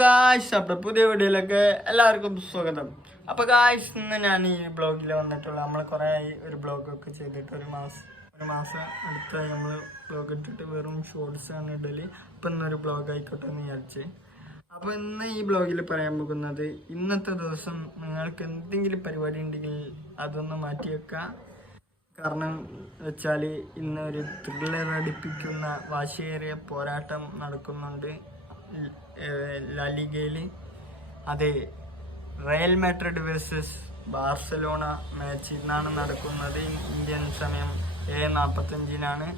Guys നമ്മുടെ പുതിയ വീഡിയോയിലേക്ക് എല്ലാവർക്കും സ്വാഗതം. അപ്പോൾ ഗായ്സ് ഇന്ന് ഞാൻ ഈ ബ്ലോഗിൽ വന്നിട്ടുള്ള നമ്മൾ കുറേ ആയി ഒരു ബ്ലോഗൊക്കെ ചെയ്തിട്ട് ഒരു മാസം ഒരു മാസം അടുത്തായി നമ്മൾ ബ്ലോഗ് ഇട്ടിട്ട് വെറും ഷോർട്സ് ആണ് ഇടൽ. അപ്പം ഇന്നൊരു ബ്ലോഗ് ആയിക്കോട്ടെ എന്ന് വിചാരിച്ച്. അപ്പോൾ ഇന്ന് ഈ ബ്ലോഗിൽ പറയാൻ പോകുന്നത് ഇന്നത്തെ ദിവസം നിങ്ങൾക്ക് എന്തെങ്കിലും പരിപാടി ഉണ്ടെങ്കിൽ അതൊന്ന് മാറ്റി വെക്കുക കാരണം വെച്ചാൽ ഇന്ന് ഒരു ത്രില്ലർ അടിപ്പിക്കുന്ന വാശിയേറിയ പോരാട്ടം നടക്കുന്നുണ്ട്. ലാലിഗയിൽ അതെ Real Madrid versus Barcelona match ഇന്നാണ് നടക്കുന്നത്. ഇന്ത്യൻ സമയം ഏഴ് നാൽപ്പത്തഞ്ചിനാണ്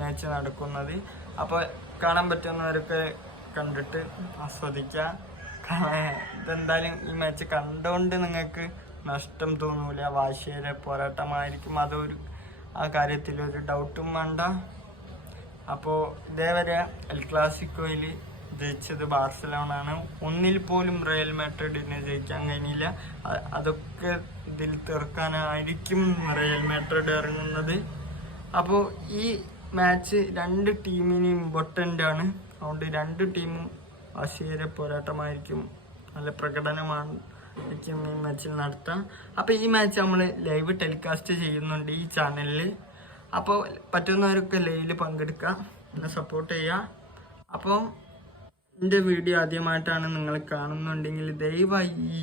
മാച്ച് നടക്കുന്നത്. അപ്പോൾ കാണാൻ പറ്റുന്നവരൊക്കെ കണ്ടിട്ട് ആസ്വദിക്കുക ഇതെന്തായാലും ഈ മാച്ച് കണ്ടുകൊണ്ട് നിങ്ങൾക്ക് നഷ്ടം തോന്നൂല. വാശിയുടെ പോരാട്ടമായിരിക്കും. അതൊരു ആ കാര്യത്തിൽ ഒരു ഡൗട്ടും വേണ്ട. അപ്പോൾ ഇതേവരെ എൽ ക്ലാസിക്കോയിൽ ജയിച്ചത് ബാർസലോണ ആണ് ഒന്നിൽ പോലും റയൽ മാഡ്രിഡിനെ ജയിക്കാൻ കഴിഞ്ഞില്ല. അതൊക്കെ ഇതിൽ തീർക്കാനായിരിക്കും റയൽ മാഡ്രിഡ് ഇറങ്ങുന്നത്. അപ്പോൾ ഈ മാച്ച് രണ്ട് ടീമിന് ഇമ്പോർട്ടന്റ് ആണ്. അതുകൊണ്ട് രണ്ട് ടീമും വാശിയേറെ പോരാട്ടമായിരിക്കും. നല്ല പ്രകടനമാണ് ഈ മാച്ചിൽ നടത്താം അപ്പോൾ ഈ മാച്ച് നമ്മൾ ലൈവ് ടെലികാസ്റ്റ് ചെയ്യുന്നുണ്ട് ഈ ചാനലിൽ അപ്പോൾ പറ്റുന്നവരൊക്കെ ലൈവിൽ പങ്കെടുക്കുക എന്നെ സപ്പോർട്ട് ചെയ്യുക അപ്പോൾ എന്റെ വീഡിയോ ആദ്യമായിട്ടാണ് നിങ്ങൾ കാണുന്നുണ്ടെങ്കിൽ ദയവായി ഈ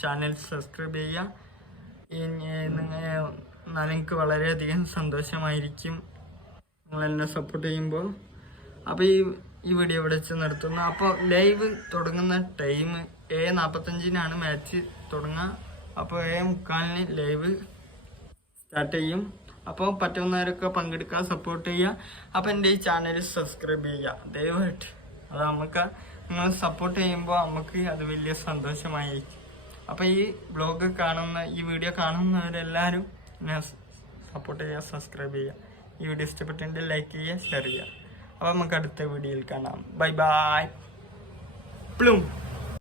ചാനൽ സബ്സ്ക്രൈബ് ചെയ്യുക. എനിക്ക് വളരെയധികം സന്തോഷമായിരിക്കും നിങ്ങൾ എന്നെ സപ്പോർട്ട് ചെയ്യുമ്പോൾ. അപ്പോൾ ഈ ഈ വീഡിയോ ഇവിടെ വെച്ച് നിർത്തുന്നു. അപ്പോൾ ലൈവ് തുടങ്ങുന്ന ടൈം ഏ നാൽപ്പത്തഞ്ചിനാണ് മാച്ച് തുടങ്ങുക. അപ്പോൾ ഏ മുക്കാലിന് ലൈവ് സ്റ്റാർട്ട് ചെയ്യും. അപ്പോൾ പറ്റുന്നവരൊക്കെ പങ്കെടുക്കുക സപ്പോർട്ട് ചെയ്യുക. അപ്പോൾ എന്റെ ഈ ചാനൽ സബ്സ്ക്രൈബ് ചെയ്യുക. ദയവായിട്ട്. അത് നമുക്ക് നിങ്ങൾ സപ്പോർട്ട് ചെയ്യുമ്പോൾ നമുക്ക് അത് വലിയ സന്തോഷമായിരിക്കും. അപ്പോൾ ഈ ബ്ലോഗ് കാണുന്ന ഈ വീഡിയോ കാണുന്നവരെല്ലാവരും എന്നെ സപ്പോർട്ട് ചെയ്യുക സബ്സ്ക്രൈബ് ചെയ്യുക. ഈ വീഡിയോ ഇഷ്ടപ്പെട്ടിട്ടുണ്ടെങ്കിൽ ലൈക്ക് ചെയ്യുക ഷെയർ ചെയ്യുക. അപ്പോൾ നമുക്ക് അടുത്ത വീഡിയോയിൽ കാണാം. Bye bye plume